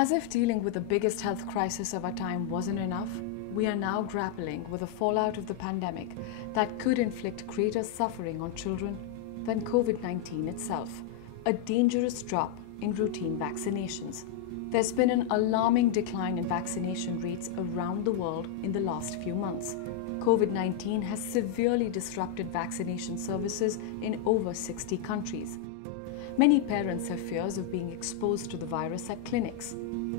As if dealing with the biggest health crisis of our time wasn't enough, we are now grappling with the fallout of the pandemic that could inflict greater suffering on children than COVID-19 itself, a dangerous drop in routine vaccinations. There's been an alarming decline in vaccination rates around the world in the last few months. COVID-19 has severely disrupted vaccination services in over 60 countries. Many parents have fears of being exposed to the virus at clinics.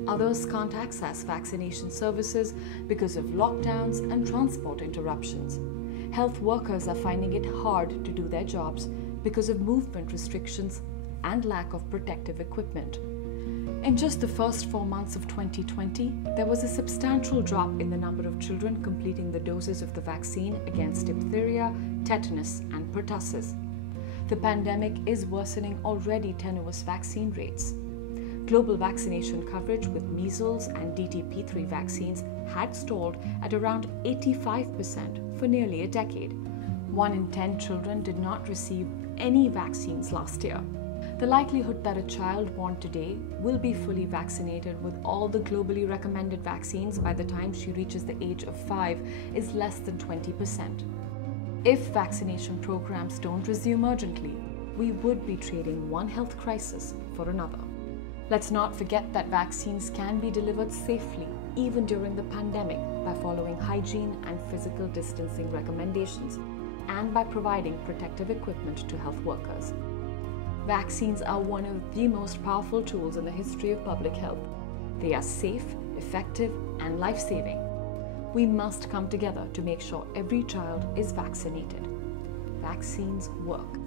Others can't access vaccination services because of lockdowns and transport interruptions. Health workers are finding it hard to do their jobs because of movement restrictions and lack of protective equipment. In just the first 4 months of 2020, there was a substantial drop in the number of children completing the doses of the vaccine against diphtheria, tetanus, and pertussis. The pandemic is worsening already tenuous vaccine rates. Global vaccination coverage with measles and DTP3 vaccines had stalled at around 85% for nearly a decade. 1 in 10 children did not receive any vaccines last year. The likelihood that a child born today will be fully vaccinated with all the globally recommended vaccines by the time she reaches the age of 5 is less than 20%. If vaccination programs don't resume urgently, we would be trading one health crisis for another. Let's not forget that vaccines can be delivered safely even during the pandemic by following hygiene and physical distancing recommendations and by providing protective equipment to health workers. Vaccines are one of the most powerful tools in the history of public health. They are safe, effective, and life-saving. We must come together to make sure every child is vaccinated. Vaccines work.